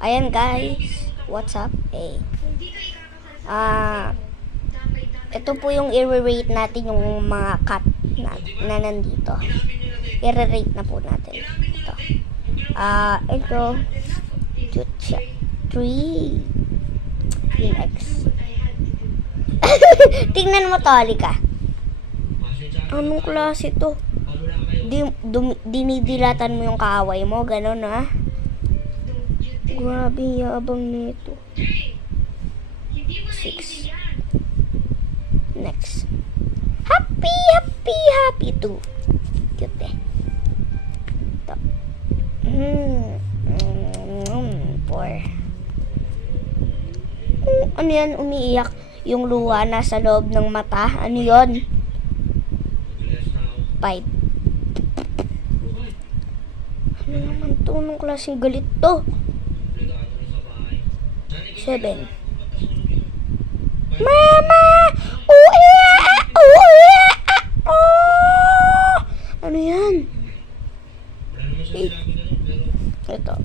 Ayan guys, what's up? Ito po yung i-rate natin yung mga cat na nandito. I-rate na po natin ito. Ito cute siya. 3 yung X. Tingnan mo to, halika. Anong klase to? Dinidilatan mo yung kaaway mo, ganun ha? Grabe, yabang nito. 6. Next. Happy 2. Cute eh. Ito. 4. Ano yan? Umiiyak. Yung luha nasa loob ng mata. Ano yon? 5. Ano naman to? Anong klaseng galit to? 7. Mama! Oh! Ano yan? 8. Ito.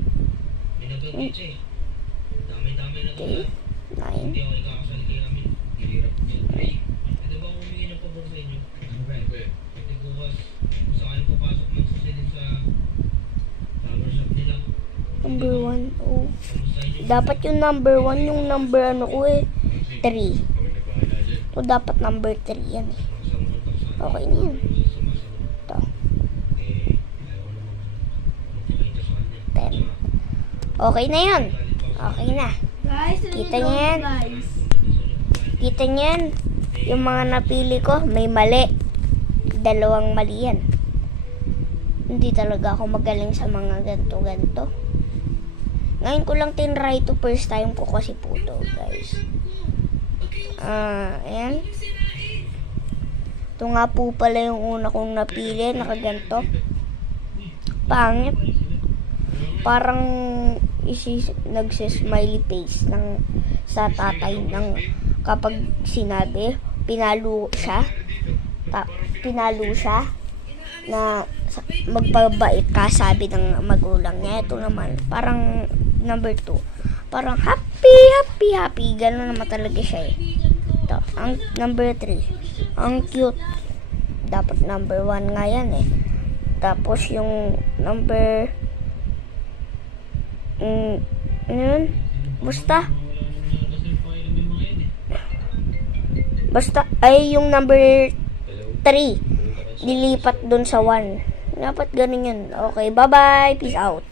Okay. 9. Number 1. Oh. Dapat yung number 1, yung number ano ko 3. O dapat number 3 yan eh. Okay na yan. Ito. 10. Okay na yan. Okay na. Kita niyo yan. Kita niyo yan. Yung mga napili ko, may mali. 2 mali yan. Hindi talaga ako magaling sa mga ganto-ganto. Ngayon ko lang tinry to, first time ko kasi po to, guys. Ayan. Ito nga po pala yung una kong napili, nakaganto. Pangit. Parang nagsismiley face ng sa tatay ng kapag sinabi, pinalo siya na magpabait ka, sabi ng magulang niya. Ito naman, parang number 2. Parang happy. Gano'n naman talaga siya eh. Ito, ang number 3. Ang cute. Dapat number 1 nga yan eh. Tapos yung number... yun? Basta, ay yung number 3. Dilipat dun sa 1. Dapat ganun yun. Okay, bye-bye. Peace out.